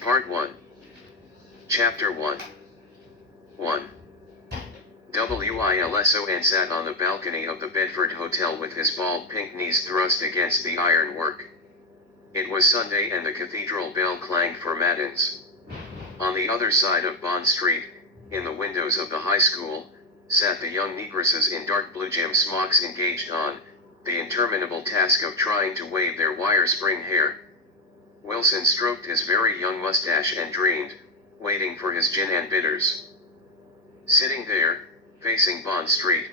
Part 1. Chapter 1. 1. Wilson sat on the balcony of the Bedford Hotel with his bald pink knees thrust against the ironwork. It was Sunday and the cathedral bell clanged for matins. On the other side of Bond Street, in the windows of the high school, sat the young negresses in dark blue gym smocks engaged on the interminable task of trying to wave their wire spring hair. Wilson stroked his very young mustache and dreamed, waiting for his gin and bitters. Sitting there, facing Bond Street,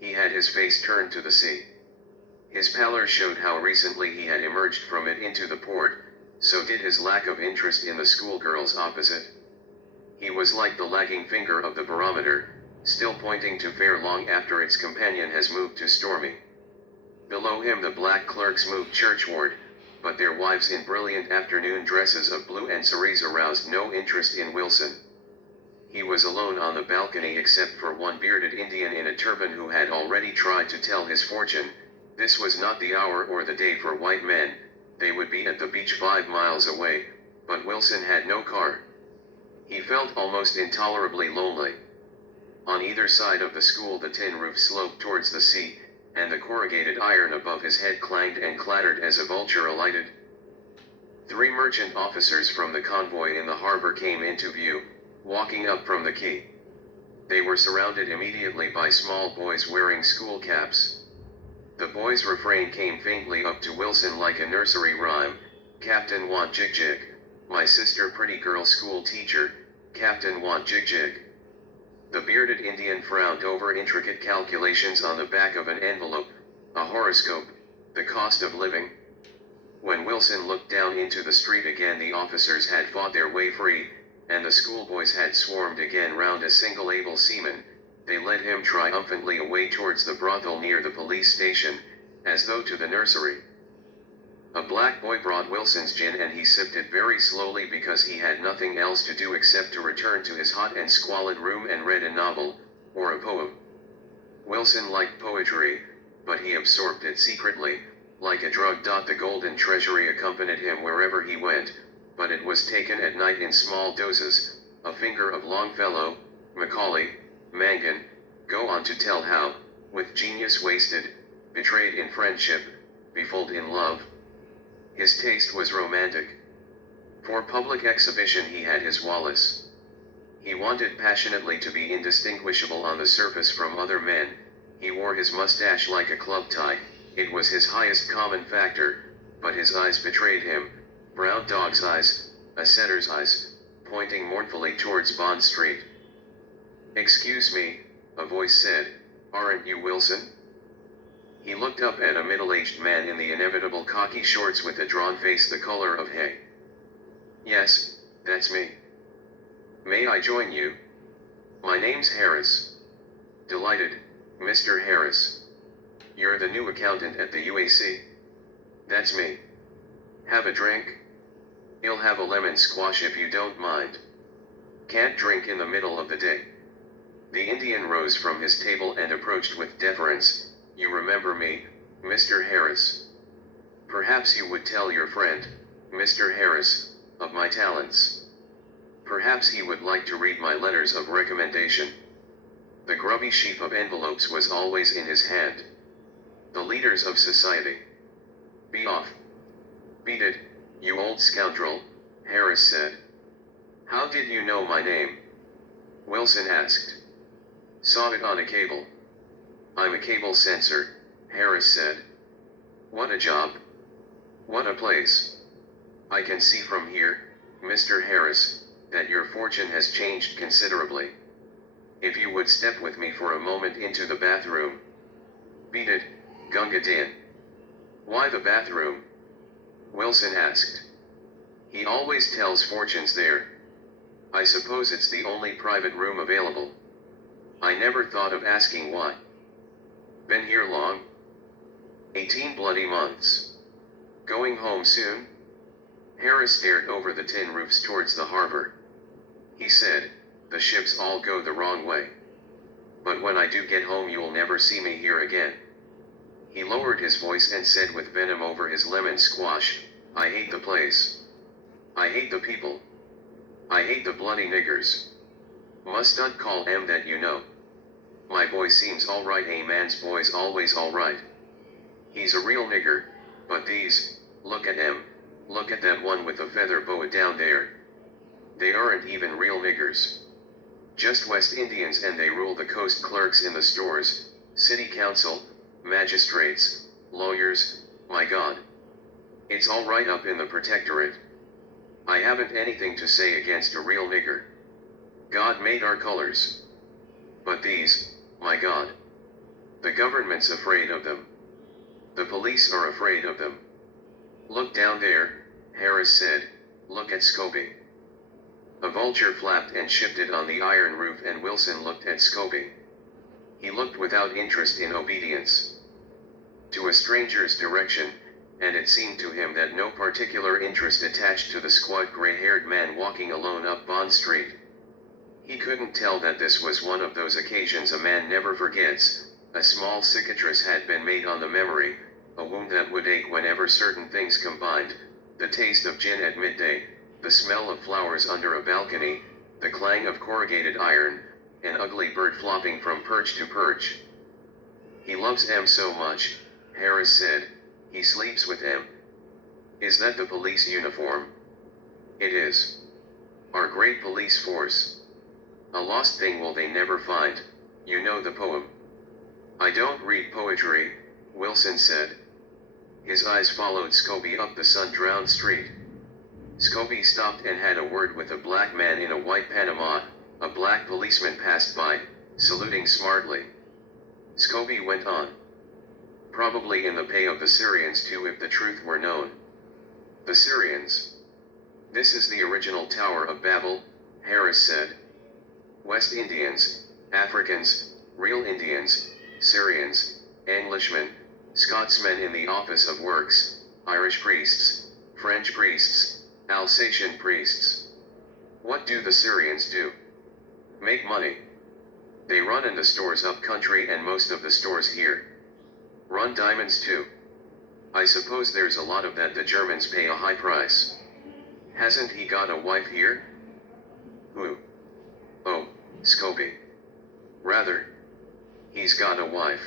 he had his face turned to the sea. His pallor showed how recently he had emerged from it into the port, so did his lack of interest in the schoolgirls opposite. He was like the lagging finger of the barometer, still pointing to fair long after its companion has moved to stormy. Below him the black clerks moved churchward, but their wives in brilliant afternoon dresses of blue and cerise aroused no interest in Wilson. He was alone on the balcony except for one bearded Indian in a turban who had already tried to tell his fortune. This was not the hour or the day for white men, they would be at the beach 5 miles away, but Wilson had no car. He felt almost intolerably lonely. On either side of the school the tin roof sloped towards the sea, and the corrugated iron above his head clanged and clattered as a vulture alighted. 3 merchant officers from the convoy in the harbor came into view, walking up from the quay. They were surrounded immediately by small boys wearing school caps. The boys' refrain came faintly up to Wilson like a nursery rhyme: "Captain want jig jig, my sister pretty girl school teacher, Captain want jig jig." The bearded Indian frowned over intricate calculations on the back of an envelope, a horoscope, the cost of living. When Wilson looked down into the street again, the officers had fought their way free, and the schoolboys had swarmed again round a single able seaman. They led him triumphantly away towards the brothel near the police station, as though to the nursery. A black boy brought Wilson's gin and he sipped it very slowly because he had nothing else to do except to return to his hot and squalid room and read a novel, or a poem. Wilson liked poetry, but he absorbed it secretly, like a drug. The golden treasury accompanied him wherever he went, but it was taken at night in small doses. A finger of Longfellow, Macaulay, Mangan, go on to tell how, with genius wasted, betrayed in friendship, befooled in love. His taste was romantic. For public exhibition he had his Wallace. He wanted passionately to be indistinguishable on the surface from other men. He wore his mustache like a club tie. It was his highest common factor, but his eyes betrayed him, brown dog's eyes, a setter's eyes, pointing mournfully towards Bond Street. "Excuse me," a voice said, "aren't you Wilson?" He looked up at a middle-aged man in the inevitable khaki shorts with a drawn face the color of hay. "Yes, that's me. May I join you? My name's Harris." "Delighted, Mr. Harris. You're the new accountant at the UAC?" "That's me. Have a drink?" "I'll have a lemon squash if you don't mind." "Can't drink in the middle of the day." The Indian rose from his table and approached with deference. "You remember me, Mr. Harris? Perhaps you would tell your friend, Mr. Harris, of my talents. Perhaps he would like to read my letters of recommendation." The grubby sheaf of envelopes was always in his hand. "The leaders of society." "Be off. Beat it, you old scoundrel," Harris said. "How did you know my name?" Wilson asked. "Saw it on a cable." "I'm a cable censor," Harris said. "What a job. What a place. I can see from here, Mr. Harris, that your fortune has changed considerably. If you would step with me for a moment into the bathroom." "Beat it, Gunga Din." "Why the bathroom?" Wilson asked. "He always tells fortunes there. I suppose it's the only private room available." "I never thought of asking why." "Been here long?" 18 bloody months. "Going home soon?" Harris stared over the tin roofs towards the harbor. He said, "The ships all go the wrong way. But when I do get home you'll never see me here again." He lowered his voice and said with venom over his lemon squash, "I hate the place. I hate the people. I hate the bloody niggers. Must not call em that you know. My boy seems alright, a man's boy's always alright. He's a real nigger, but these, look at em, look at that one with the feather boa down there. They aren't even real niggers. Just West Indians, and they rule the coast, clerks in the stores, city council, magistrates, lawyers, my God. It's all right up in the protectorate. I haven't anything to say against a real nigger. God made our colors. But these, my God. The government's afraid of them. The police are afraid of them. Look down there, Harris said, look at Scobie. A vulture flapped and shifted on the iron roof, and Wilson looked at Scobie. He looked without interest, in obedience to a stranger's direction, and it seemed to him that no particular interest attached to the squat gray-haired man walking alone up Bond Street. He couldn't tell that this was one of those occasions a man never forgets. A small cicatrice had been made on the memory, a wound that would ache whenever certain things combined: the taste of gin at midday, the smell of flowers under a balcony, the clang of corrugated iron, an ugly bird flopping from perch to perch. He loves em so much, Harris said, he sleeps with em. Is that the police uniform? It is. Our great police force. A lost thing will they never find, you know the poem. I don't read poetry, Wilson said. His eyes followed Scobie up the sun-drowned street. Scobie stopped and had a word with a black man in a white Panama. A black policeman passed by, saluting smartly. Scobie went on. Probably in the pay of the Syrians too, if the truth were known. The Syrians. This is the original Tower of Babel, Harris said. West Indians, Africans, real Indians, Syrians, Englishmen, Scotsmen in the office of works, Irish priests, French priests, Alsatian priests. What do the Syrians do? Make money. They run in the stores up country, and most of the stores here run diamonds too. I suppose there's a lot of that. The Germans pay a high price. Hasn't he got a wife here? Who? Oh, Scobie. Rather. He's got a wife.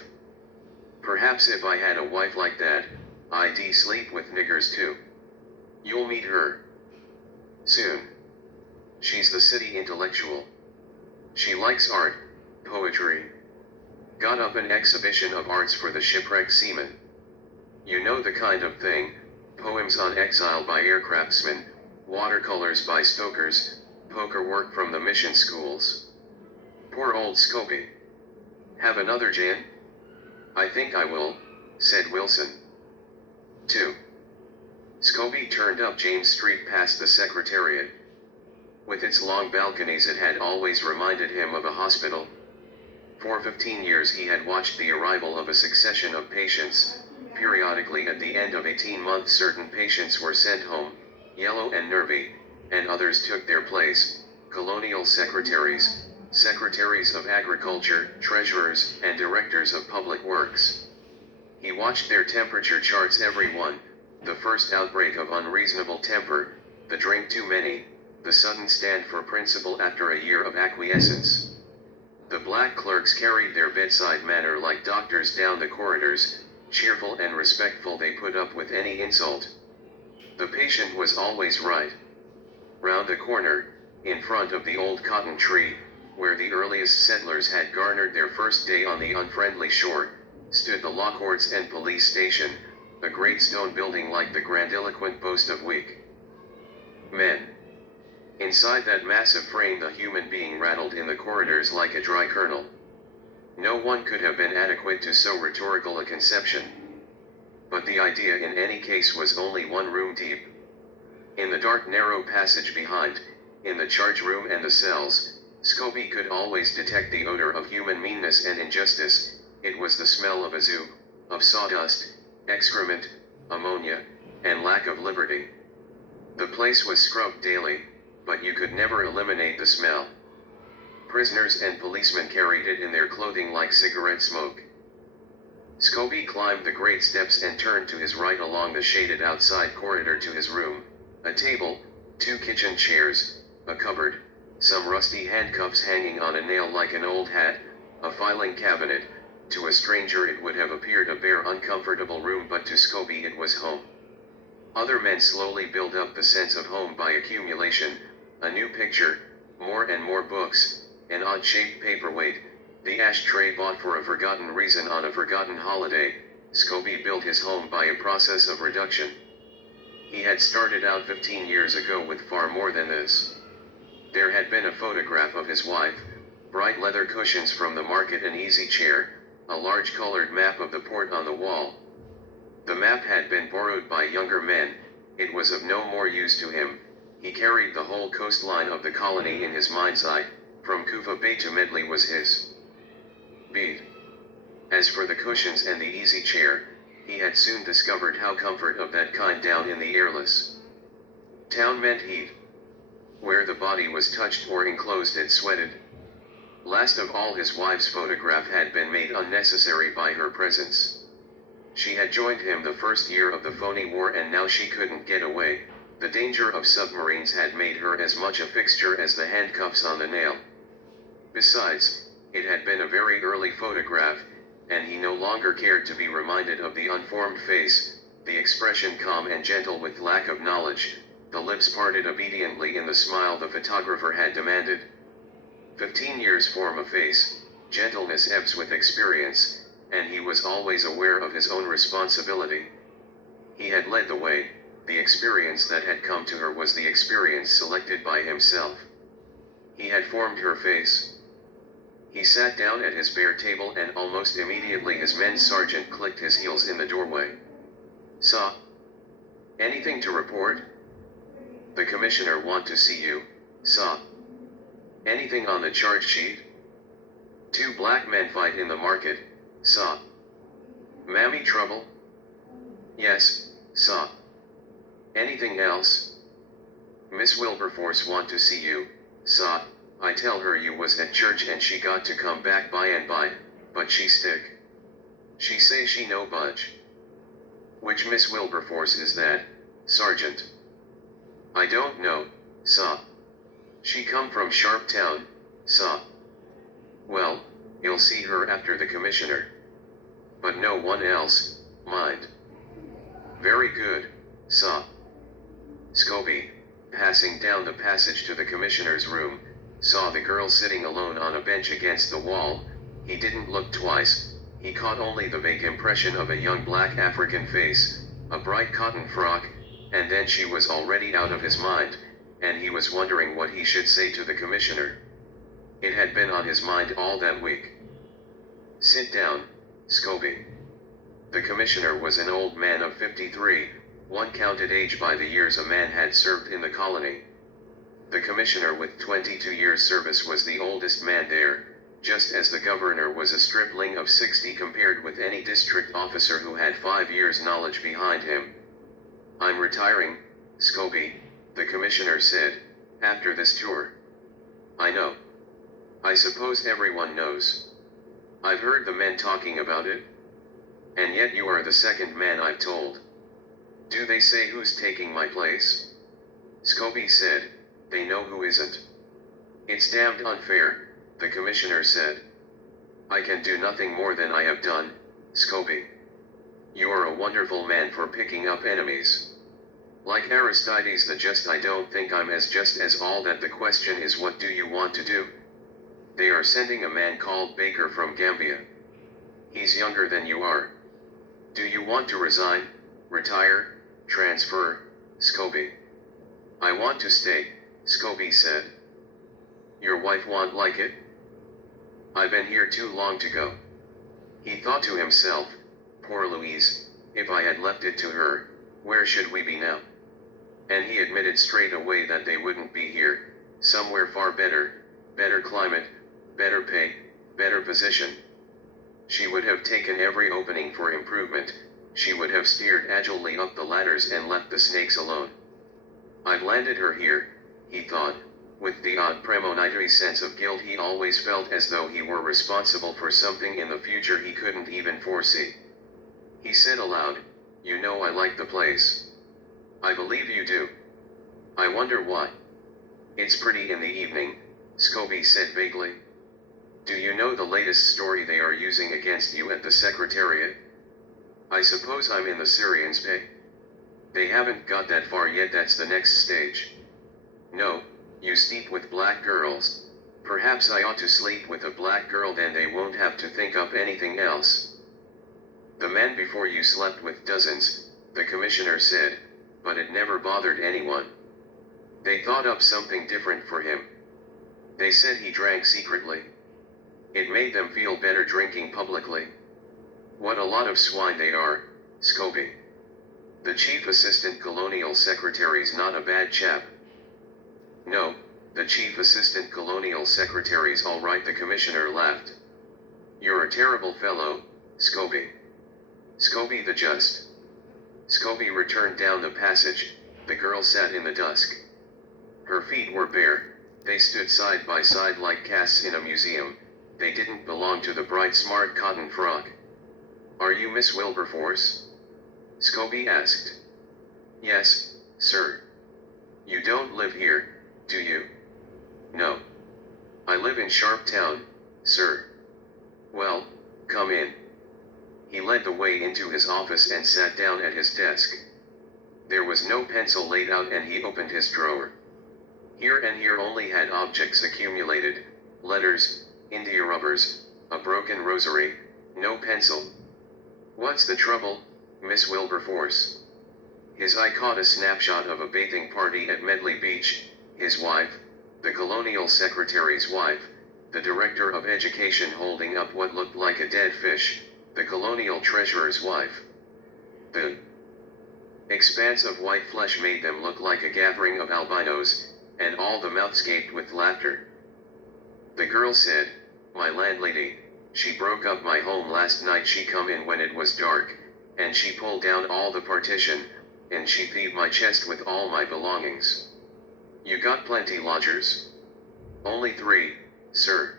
Perhaps if I had a wife like that, I'd sleep with niggers too. You'll meet her soon. She's the city intellectual. She likes art, poetry. Got up an exhibition of arts for the shipwrecked seamen. You know the kind of thing: poems on exile by aircraftsmen, watercolors by stokers, poker work from the mission schools. Poor old Scobie. Have another gin? I think I will, said Wilson. 2. Scobie turned up James Street past the Secretariat. With its long balconies, it had always reminded him of a hospital. For 15 years he had watched the arrival of a succession of patients. Periodically at the end of 18 months certain patients were sent home, yellow and nervy, and others took their place: colonial secretaries, secretaries of agriculture, treasurers, and directors of public works. He watched their temperature charts, every one: the first outbreak of unreasonable temper, the drink too many, the sudden stand for principle after a year of acquiescence. The black clerks carried their bedside manner like doctors down the corridors, cheerful and respectful. They put up with any insult. The patient was always right. Round the corner, in front of the old cotton tree, where the earliest settlers had garnered their first day on the unfriendly shore, stood the law courts and police station, a great stone building like the grandiloquent boast of weak men. Inside that massive frame the human being rattled in the corridors like a dry kernel. No one could have been adequate to so rhetorical a conception. But the idea in any case was only one room deep. In the dark narrow passage behind, in the charge room and the cells, Scobie could always detect the odor of human meanness and injustice. It was the smell of a zoo, of sawdust, excrement, ammonia, and lack of liberty. The place was scrubbed daily, but you could never eliminate the smell. Prisoners and policemen carried it in their clothing like cigarette smoke. Scobie climbed the great steps and turned to his right along the shaded outside corridor to his room: a table, 2 kitchen chairs, a cupboard, some rusty handcuffs hanging on a nail like an old hat, a filing cabinet. To a stranger it would have appeared a bare, uncomfortable room, but to Scobie it was home. Other men slowly build up the sense of home by accumulation: a new picture, more and more books, an odd-shaped paperweight, the ashtray bought for a forgotten reason on a forgotten holiday. Scobie built his home by a process of reduction. He had started out 15 years ago with far more than this. There had been a photograph of his wife, bright leather cushions from the market, an easy chair, a large colored map of the port on the wall. The map had been borrowed by younger men. It was of no more use to him. He carried the whole coastline of the colony in his mind's eye. From Cuva Bay to Medley was his beat. As for the cushions and the easy chair, he had soon discovered how comfort of that kind down in the airless town meant heat. Where the body was touched or enclosed it sweated. Last of all, his wife's photograph had been made unnecessary by her presence. She had joined him the first year of the phony war, and now she couldn't get away. The danger of submarines had made her as much a fixture as the handcuffs on the nail. Besides, it had been a very early photograph, and he no longer cared to be reminded of the unformed face, the expression calm and gentle with lack of knowledge, the lips parted obediently in the smile the photographer had demanded. 15 years form a face, gentleness ebbs with experience, and he was always aware of his own responsibility. He had led the way. The experience that had come to her was the experience selected by himself. He had formed her face. He sat down at his bare table, and almost immediately his men's sergeant clicked his heels in the doorway. "Sir? Anything to report?" "The commissioner want to see you, sir." "Anything on the charge sheet?" "Two black men fight in the market, sir." "Mammy trouble?" "Yes, sir." "Anything else?" "Miss Wilberforce want to see you, sir. I tell her you was at church and she got to come back by and by, but she stick. She say she no budge." "Which Miss Wilberforce is that, Sergeant?" "I don't know, sir. She come from Sharptown, sir." "Well, you'll see her after the commissioner. But no one else, mind." "Very good, sir." Scobie, passing down the passage to the commissioner's room, saw the girl sitting alone on a bench against the wall. He didn't look twice. He caught only the vague impression of a young black African face, a bright cotton frock, and then she was already out of his mind, and he was wondering what he should say to the commissioner. It had been on his mind all that week. "Sit down, Scobie." The commissioner was an old man of 53, one counted age by the years a man had served in the colony. The commissioner with 22 years' service was the oldest man there, just as the governor was a stripling of 60 compared with any district officer who had 5 years' knowledge behind him. "I'm retiring, Scobie," the commissioner said, "after this tour." "I know. I suppose everyone knows. I've heard the men talking about it. And yet you are the second man I've told. Do they say who's taking my place?" Scobie said, "They know who isn't." "It's damned unfair," the commissioner said. "I can do nothing more than I have done, Scobie. You're a wonderful man for picking up enemies. Like Aristides the Just, I don't think I'm as just as all that. The question is, what do you want to do? They are sending a man called Baker from Gambia. He's younger than you are. Do you want to resign, retire, transfer, Scobie?" "I want to stay," Scobie said. "Your wife won't like it?" "I've been here too long to go." He thought to himself, "Poor Louise, if I had left it to her, where should we be now?" And he admitted straight away that they wouldn't be here, somewhere far better, better climate, better pay, better position. She would have taken every opening for improvement. She would have steered agilely up the ladders and left the snakes alone. "I've landed her here," he thought, with the odd premonitory sense of guilt he always felt, as though he were responsible for something in the future he couldn't even foresee. He said aloud, "You know I like the place." "I believe you do. I wonder why." It's pretty in the evening, Scobie said vaguely. Do you know the latest story they are using against you at the Secretariat? I suppose I'm in the Syrians' pay. They haven't got that far yet, that's the next stage. No, you sleep with black girls. Perhaps I ought to sleep with a black girl, then they won't have to think up anything else. The man before you slept with dozens, the commissioner said, but it never bothered anyone. They thought up something different for him. They said he drank secretly. It made them feel better drinking publicly. What a lot of swine they are, Scobie. The chief assistant colonial secretary's not a bad chap. No, the chief assistant colonial secretary's all right, the commissioner laughed. You're a terrible fellow, Scobie. Scobie the just. Scobie returned down the passage. The girl sat in the dusk. Her feet were bare. They stood side by side like casts in a museum. They didn't belong to the bright smart cotton frock. Are you Miss Wilberforce? Scobie asked. Yes, sir. You don't live here, do you? No. I live in Sharptown, sir. Well, come in. He led the way into his office and sat down at his desk. There was no pencil laid out, and he opened his drawer. Here and here only had objects accumulated, letters, India rubbers, a broken rosary, no pencil. What's the trouble, Miss Wilberforce? His eye caught a snapshot of a bathing party at Medley Beach, his wife, the colonial secretary's wife, the director of education holding up what looked like a dead fish, the colonial treasurer's wife. The expanse of white flesh made them look like a gathering of albinos, and all the mouths gaped with laughter. The girl said, my landlady, she broke up my home last night. She come in when it was dark, and she pulled down all the partition, and she thieved my chest with all my belongings. You got plenty lodgers? Only 3, sir.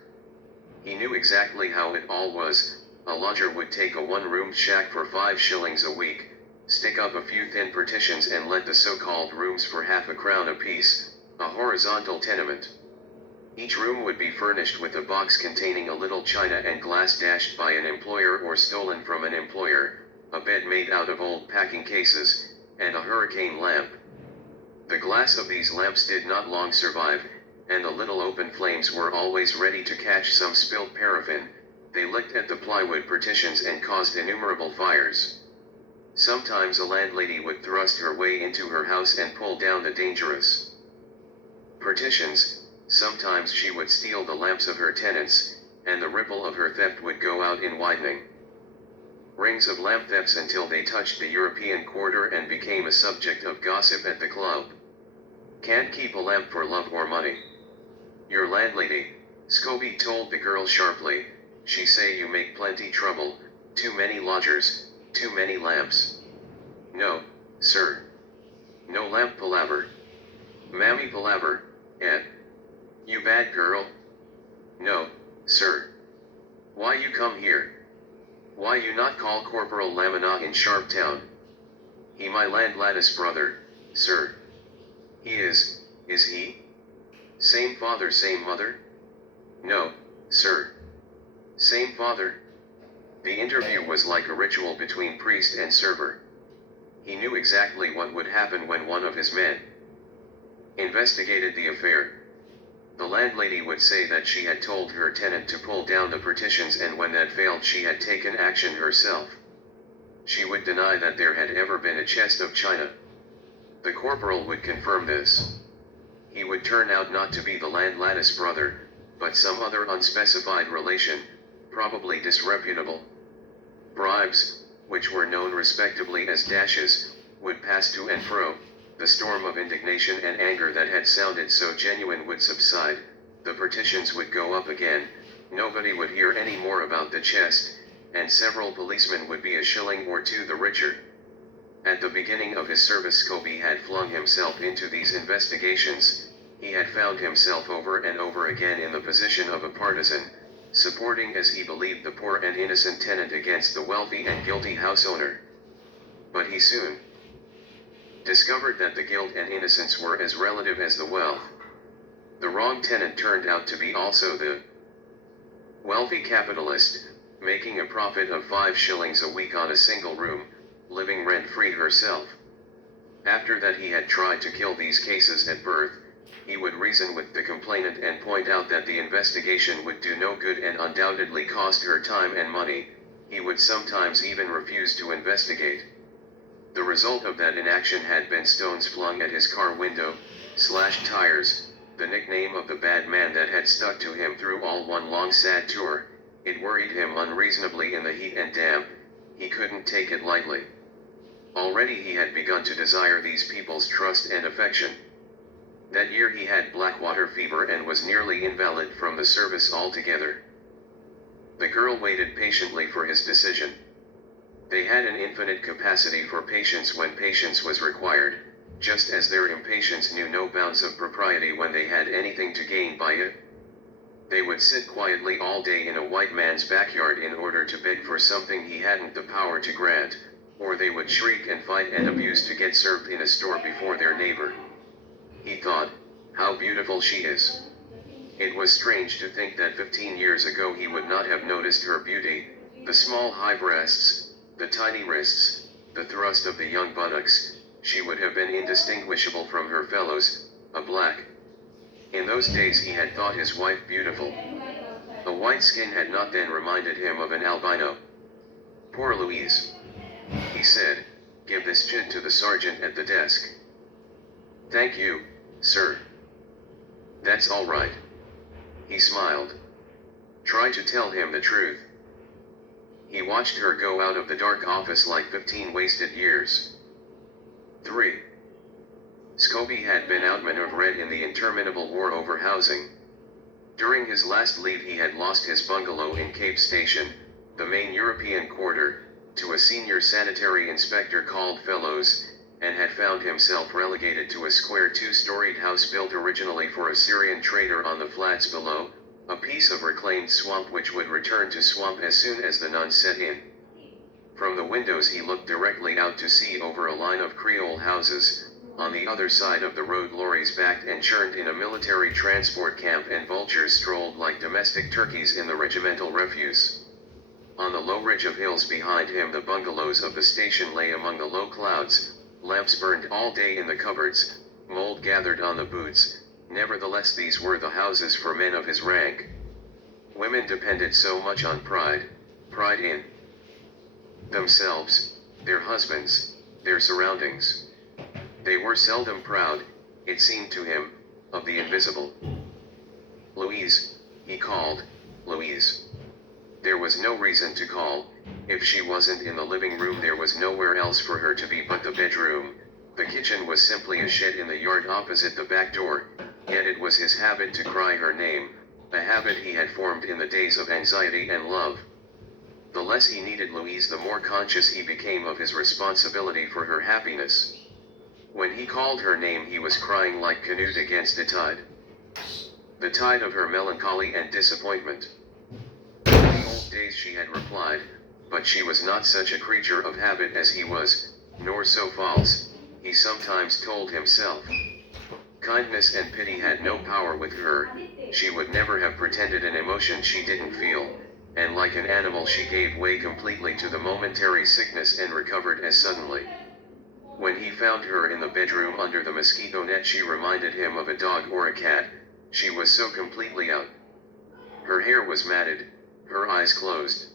He knew exactly how it all was. A lodger would take a one-roomed shack for 5 shillings a week, stick up a few thin partitions and let the so-called rooms for half a crown apiece, a horizontal tenement. Each room would be furnished with a box containing a little china and glass dashed by an employer or stolen from an employer, a bed made out of old packing cases, and a hurricane lamp. The glass of these lamps did not long survive, and the little open flames were always ready to catch some spilled paraffin. They licked at the plywood partitions and caused innumerable fires. Sometimes a landlady would thrust her way into her house and pull down the dangerous partitions. Sometimes she would steal the lamps of her tenants, and the ripple of her theft would go out in widening rings of lamp thefts until they touched the European quarter and became a subject of gossip at the club. Can't keep a lamp for love or money. Your landlady, Scobie told the girl sharply, she say you make plenty trouble, too many lodgers, too many lamps. No, sir. No lamp palaver. Mammy palaver, Ed. You bad girl? No, sir. Why you come here? Why you not call Corporal Lamina in Sharptown? He my landladis brother, sir. He is he? Same father, same mother? No, sir. Same father? The interview was like a ritual between priest and server. He knew exactly what would happen when one of his men investigated the affair. The landlady would say that she had told her tenant to pull down the partitions, and when that failed she had taken action herself. She would deny that there had ever been a chest of china. The corporal would confirm this. He would turn out not to be the landladis brother, but some other unspecified relation, probably disreputable. Bribes, which were known respectably as dashes, would pass to and fro. The storm of indignation and anger that had sounded so genuine would subside, the partitions would go up again, nobody would hear any more about the chest, and several policemen would be a shilling or 2 the richer. At the beginning of his service Scobie had flung himself into these investigations. He had found himself over and over again in the position of a partisan, supporting as he believed the poor and innocent tenant against the wealthy and guilty house owner. But he soon discovered that the guilt and innocence were as relative as the wealth. The wrong tenant turned out to be also the wealthy capitalist, making a profit of 5 shillings a week on a single room, living rent-free herself. After that he had tried to kill these cases at birth. He would reason with the complainant and point out that the investigation would do no good and undoubtedly cost her time and money. He would sometimes even refuse to investigate. The result of that inaction had been stones flung at his car window, slashed tires, the nickname of the bad man that had stuck to him through all one long sad tour. It worried him unreasonably in the heat and damp. He couldn't take it lightly. Already he had begun to desire these people's trust and affection. That year he had blackwater fever and was nearly invalid from the service altogether. The girl waited patiently for his decision. They had an infinite capacity for patience when patience was required, just as their impatience knew no bounds of propriety when they had anything to gain by it. They would sit quietly all day in a white man's backyard in order to beg for something he hadn't the power to grant, or they would shriek and fight and abuse to get served in a store before their neighbor. He thought, how beautiful she is. It was strange to think that 15 years ago he would not have noticed her beauty, the small high breasts, the tiny wrists, the thrust of the young buttocks. She would have been indistinguishable from her fellows, a black. In those days he had thought his wife beautiful. A white skin had not then reminded him of an albino. Poor Louise. He said, give this chit to the sergeant at the desk. Thank you, sir. That's all right. He smiled. Try to tell him the truth. He watched her go out of the dark office like 15 wasted years. 3. Scobie had been outmaneuvered in the interminable war over housing. During his last leave he had lost his bungalow in Cape Station, the main European quarter, to a senior sanitary inspector called Fellows, and had found himself relegated to a square 2-storied house built originally for a Syrian trader on the flats below, a piece of reclaimed swamp which would return to swamp as soon as the nuns set in. From the windows he looked directly out to sea over a line of Creole houses. On the other side of the road lorries backed and churned in a military transport camp and vultures strolled like domestic turkeys in the regimental refuse. On the low ridge of hills behind him the bungalows of the station lay among the low clouds. Lamps burned all day in the cupboards, mold gathered on the boots. Nevertheless these were the houses for men of his rank. Women depended so much on pride in themselves, their husbands, their surroundings. They were seldom proud, it seemed to him, of the invisible. Louise, he called, Louise. There was no reason to call. If she wasn't in the living room there was nowhere else for her to be but the bedroom. The kitchen was simply a shed in the yard opposite the back door, yet it was his habit to cry her name, a habit he had formed in the days of anxiety and love. The less he needed Louise the more conscious he became of his responsibility for her happiness. When he called her name he was crying like Canute against a tide. The tide of her melancholy and disappointment. In the old days she had replied, but she was not such a creature of habit as he was, nor so false, he sometimes told himself. Kindness and pity had no power with her. She would never have pretended an emotion she didn't feel, and like an animal she gave way completely to the momentary sickness and recovered as suddenly. When he found her in the bedroom under the mosquito net she reminded him of a dog or a cat. She was so completely out. Her hair was matted, her eyes closed.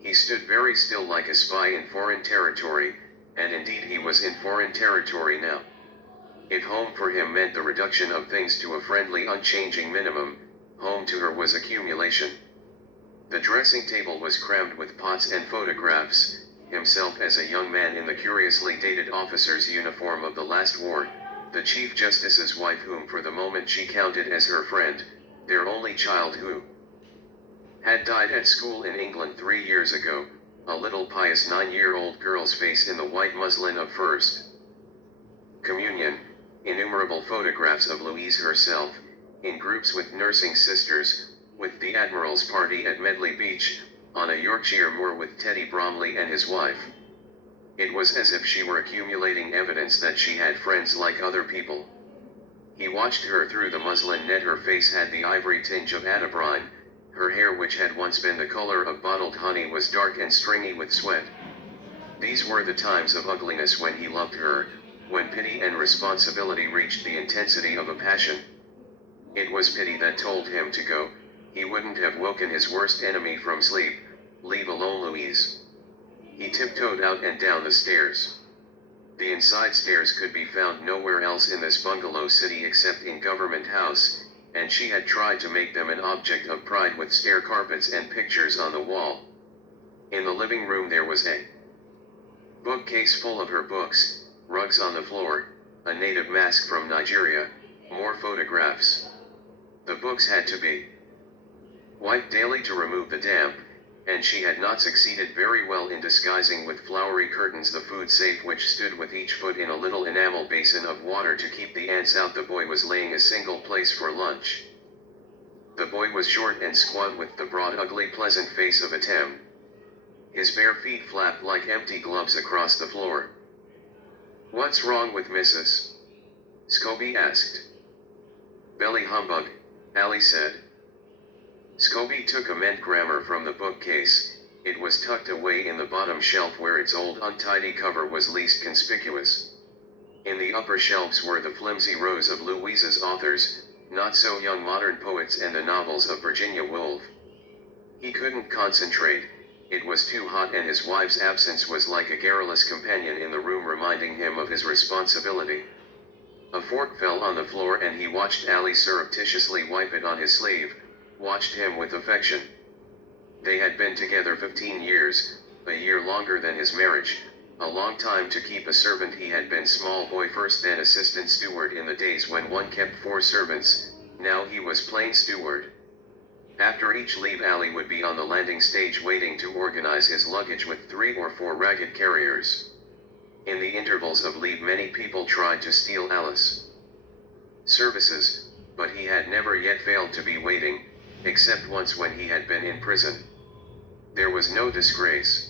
He stood very still like a spy in foreign territory, and indeed he was in foreign territory now. If home for him meant the reduction of things to a friendly unchanging minimum, home to her was accumulation. The dressing table was crammed with pots and photographs, himself as a young man in the curiously dated officer's uniform of the last war, the Chief Justice's wife whom for the moment she counted as her friend, their only child who had died at school in England 3 years ago, a little pious 9-year-old girl's face in the white muslin of First Communion, innumerable photographs of Louise herself, in groups with nursing sisters, with the Admiral's party at Medley Beach, on a Yorkshire moor with Teddy Bromley and his wife. It was as if she were accumulating evidence that she had friends like other people. He watched her through the muslin net. Her face had the ivory tinge of atabrine. Her hair, which had once been the color of bottled honey, was dark and stringy with sweat. These were the times of ugliness when he loved her, when pity and responsibility reached the intensity of a passion. It was pity that told him to go. He wouldn't have woken his worst enemy from sleep, leave alone Louise. He tiptoed out and down the stairs. The inside stairs could be found nowhere else in this bungalow city except in Government House, and she had tried to make them an object of pride with stair carpets and pictures on the wall. In the living room there was a bookcase full of her books, rugs on the floor, a native mask from Nigeria, more photographs. The books had to be wiped daily to remove the damp, and she had not succeeded very well in disguising with flowery curtains the food safe which stood with each foot in a little enamel basin of water to keep the ants out. The boy was laying a single place for lunch. The boy was short and squat with the broad, ugly, pleasant face of a Tem. His bare feet flapped like empty gloves across the floor. "What's wrong with Mrs. Scobie?" asked. "Belly humbug," Allie said. Scobie took a Ment Grammar from the bookcase. It was tucked away in the bottom shelf where its old untidy cover was least conspicuous. In the upper shelves were the flimsy rows of Louise's authors, not-so-young modern poets, and the novels of Virginia Woolf. He couldn't concentrate. It was too hot, and his wife's absence was like a garrulous companion in the room, reminding him of his responsibility. A fork fell on the floor and he watched Allie surreptitiously wipe it on his sleeve, watched him with affection. They had been together 15 years, a year longer than his marriage, a long time to keep a servant. He had been small boy first, then assistant steward in the days when one kept 4 servants, now he was plain steward. After each leave, Allie would be on the landing stage waiting to organize his luggage with 3 or 4 ragged carriers. In the intervals of leave many people tried to steal Alice's services, but he had never yet failed to be waiting, except once when he had been in prison. There was no disgrace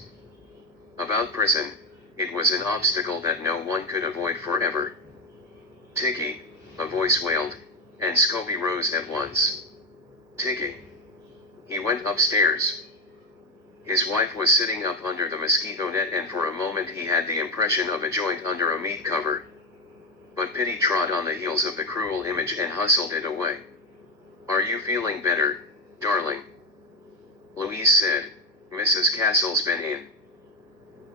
about prison. It was an obstacle that no one could avoid forever. "Tikki," a voice wailed, and Scobie rose at once. "Tikki." He went upstairs. His wife was sitting up under the mosquito net, and for a moment he had the impression of a joint under a meat cover. But pity trod on the heels of the cruel image and hustled it away. "Are you feeling better, darling?" Louise said. "Mrs. Castle's been in."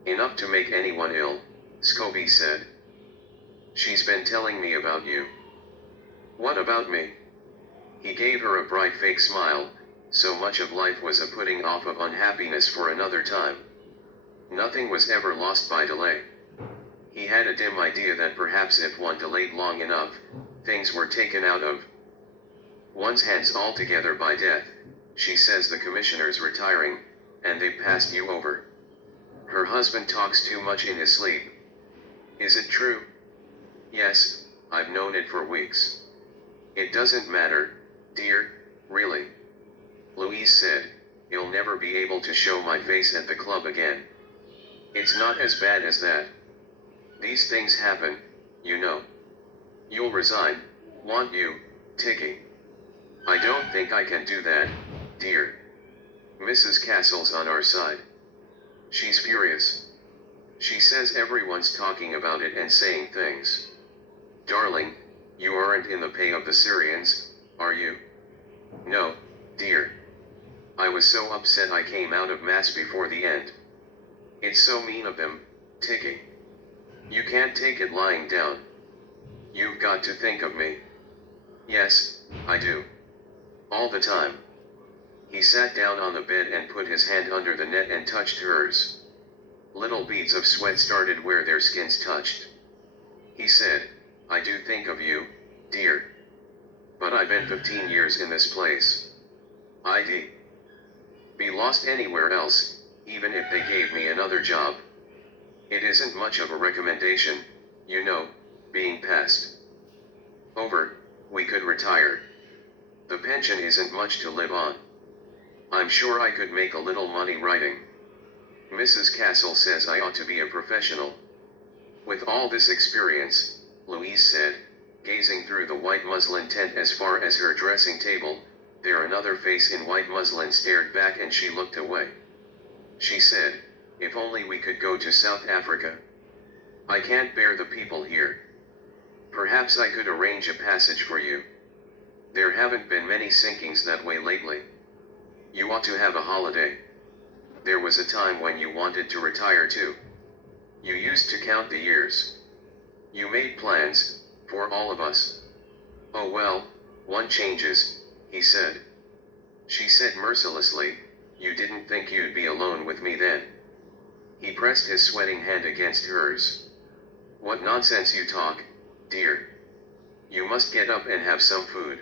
"Enough to make anyone ill," Scobie said. "She's been telling me about you." "What about me?" He gave her a bright fake smile. So much of life was a putting off of unhappiness for another time. Nothing was ever lost by delay. He had a dim idea that perhaps if one delayed long enough, things were taken out of one's hands altogether by death. "She says the commissioner's retiring, and they've passed you over. Her husband talks too much in his sleep." "Is it true?" "Yes, I've known it for weeks." "It doesn't matter, dear, really," Louise said. "You'll never be able to show my face at the club again." "It's not as bad as that. These things happen, you know." "You'll resign, won't you, Tikki?" "I don't think I can do that, dear. Mrs. Castle's on our side. She's furious. She says everyone's talking about it and saying things." "Darling, you aren't in the pay of the Syrians, are you?" "No, dear. I was so upset I came out of Mass before the end." "It's so mean of them, Tikki. You can't take it lying down. You've got to think of me." "Yes, I do. All the time." He sat down on the bed and put his hand under the net and touched hers. Little beads of sweat started where their skins touched. He said, "I do think of you, dear. But I've been 15 years in this place. I'd be lost anywhere else, even if they gave me another job. It isn't much of a recommendation, you know, being passed over. We could retire. The pension isn't much to live on. I'm sure I could make a little money writing. Mrs. Castle says I ought to be a professional." "With all this experience," Louise said, gazing through the white muslin tent as far as her dressing table. There another face in white muslin stared back and she looked away. She said, "If only we could go to South Africa. I can't bear the people here. Perhaps I could arrange a passage for you. There haven't been many sinkings that way lately. You ought to have a holiday. There was a time when you wanted to retire too. You used to count the years. You made plans, for all of us. Oh well, one changes," he said. She said mercilessly, "You didn't think you'd be alone with me then?" He pressed his sweating hand against hers. "What nonsense you talk, dear. You must get up and have some food.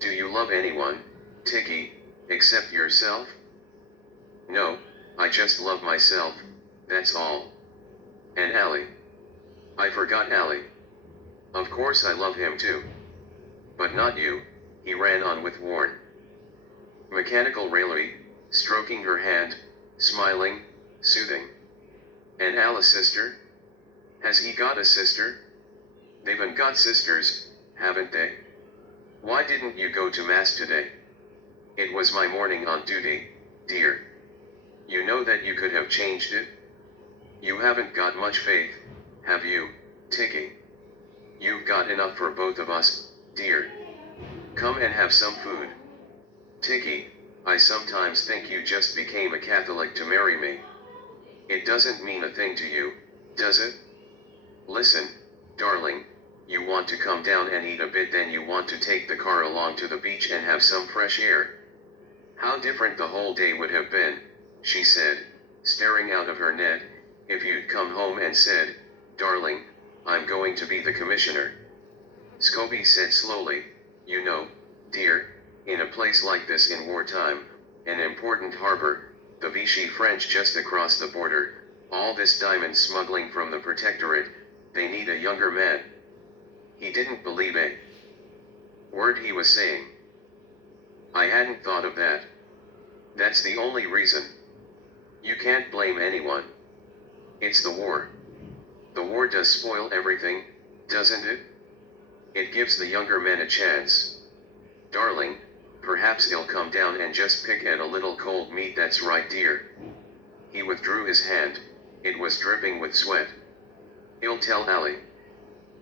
Do you love anyone, Tikki, except yourself?" "No, I just love myself, that's all. And Ali. I forgot Ali. Of course I love him too. But not you," he ran on with mechanical raillery, stroking her hand, smiling, soothing. "And Ali's sister? Has he got a sister? They've got sisters, haven't they? Why didn't you go to Mass today?" "It was my morning on duty, dear. You know that you could have changed it? You haven't got much faith, have you, Tikki? You've got enough for both of us, dear. Come and have some food. Tikki, I sometimes think you just became a Catholic to marry me. It doesn't mean a thing to you, does it? Listen, darling, you want to come down and eat a bit, then you want to take the car along to the beach and have some fresh air. How different the whole day would have been," she said, staring out of her net, "if you'd come home and said, 'Darling, I'm going to be the commissioner.'" Scobie said slowly, "You know, dear, in a place like this in wartime, an important harbor, the Vichy French just across the border, all this diamond smuggling from the Protectorate, they need a younger man." He didn't believe a word he was saying. "I hadn't thought of that. That's the only reason. You can't blame anyone. It's the war. The war does spoil everything, doesn't it? It gives the younger men a chance. Darling, perhaps he'll come down and just pick at a little cold meat, that's right, dear." He withdrew his hand, it was dripping with sweat. "He'll tell Ali."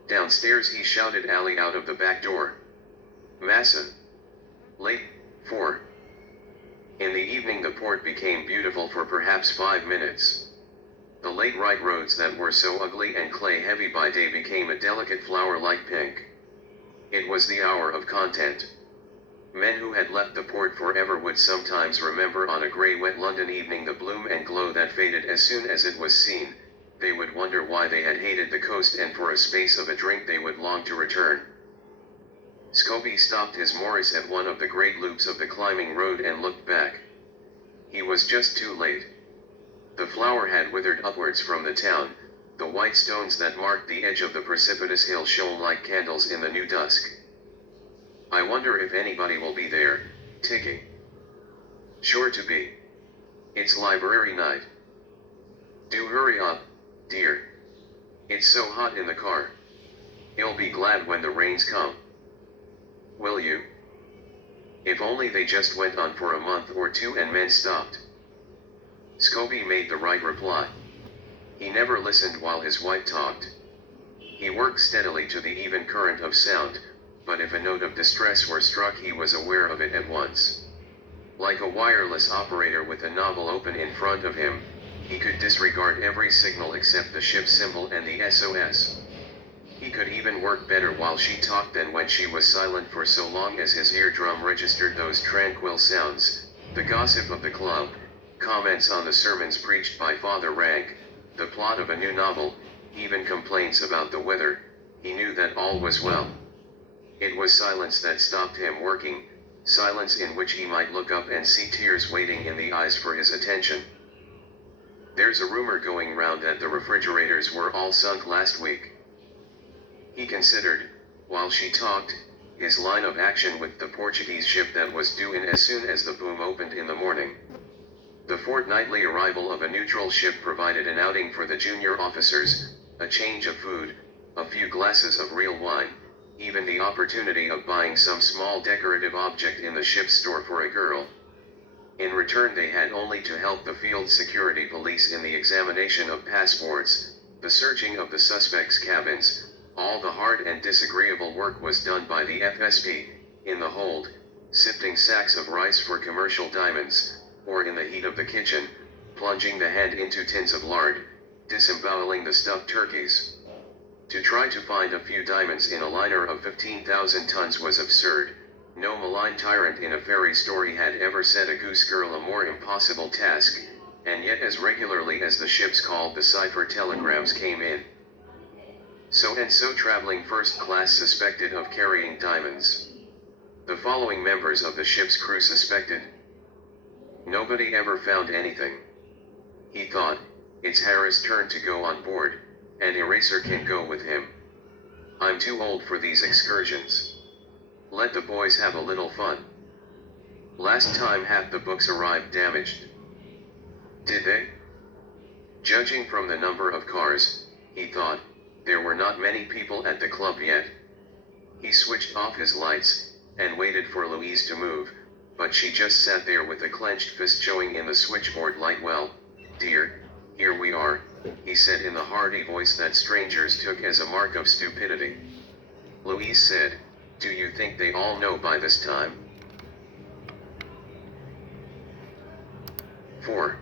Downstairs he shouted Ali out of the back door. "Massa. Late, 4. In the evening the port became beautiful for perhaps 5 minutes. The late right roads that were so ugly and clay-heavy by day became a delicate flower-like pink. It was the hour of content. Men who had left the port forever would sometimes remember on a grey wet London evening the bloom and glow that faded as soon as it was seen. They would wonder why they had hated the coast, and for a space of a drink they would long to return. Scobie stopped his Morris at one of the great loops of the climbing road and looked back. He was just too late. The flower had withered upwards from the town. The white stones that marked the edge of the precipitous hill shone like candles in the new dusk. "I wonder if anybody will be there, Tikki." "Sure to be. It's library night. Do hurry up, dear. It's so hot in the car. He'll be glad when the rains come. Will you? If only they just went on for a month or two and men stopped." Scobie made the right reply. He never listened while his wife talked. He worked steadily to the even current of sound, but if a note of distress were struck he was aware of it at once. Like a wireless operator with a novel open in front of him, he could disregard every signal except the ship's symbol and the SOS. He could even work better while she talked than when she was silent, for so long as his eardrum registered those tranquil sounds, the gossip of the club, comments on the sermons preached by Father Rank, the plot of a new novel, even complaints about the weather, he knew that all was well. It was silence that stopped him working, silence in which he might look up and see tears waiting in the eyes for his attention. "There's a rumor going round that the refrigerators were all sunk last week." He considered, while she talked, his line of action with the Portuguese ship that was due in as soon as the boom opened in the morning. The fortnightly arrival of a neutral ship provided an outing for the junior officers, a change of food, a few glasses of real wine, even the opportunity of buying some small decorative object in the ship's store for a girl. In return, they had only to help the field security police in the examination of passports, the searching of the suspects' cabins. All the hard and disagreeable work was done by the FSP, in the hold, sifting sacks of rice for commercial diamonds, or in the heat of the kitchen, plunging the hand into tins of lard, disemboweling the stuffed turkeys. To try to find a few diamonds in a liner of 15,000 tons was absurd. No malign tyrant in a fairy story had ever set a goose girl a more impossible task, and yet as regularly as the ships called, the cipher telegrams came in. So-and-so traveling first class suspected of carrying diamonds. The following members of the ship's crew suspected. Nobody ever found anything. He thought, it's Harris' turn to go on board, and Eraser can go with him. I'm too old for these excursions. Let the boys have a little fun. Last time half the books arrived damaged. Did they? Judging from the number of cars, he thought, there were not many people at the club yet. He switched off his lights, and waited for Louise to move, but she just sat there with a clenched fist showing in the switchboard light. Well, dear, here we are, he said in the hearty voice that strangers took as a mark of stupidity. Louise said, do you think they all know by this time? 4.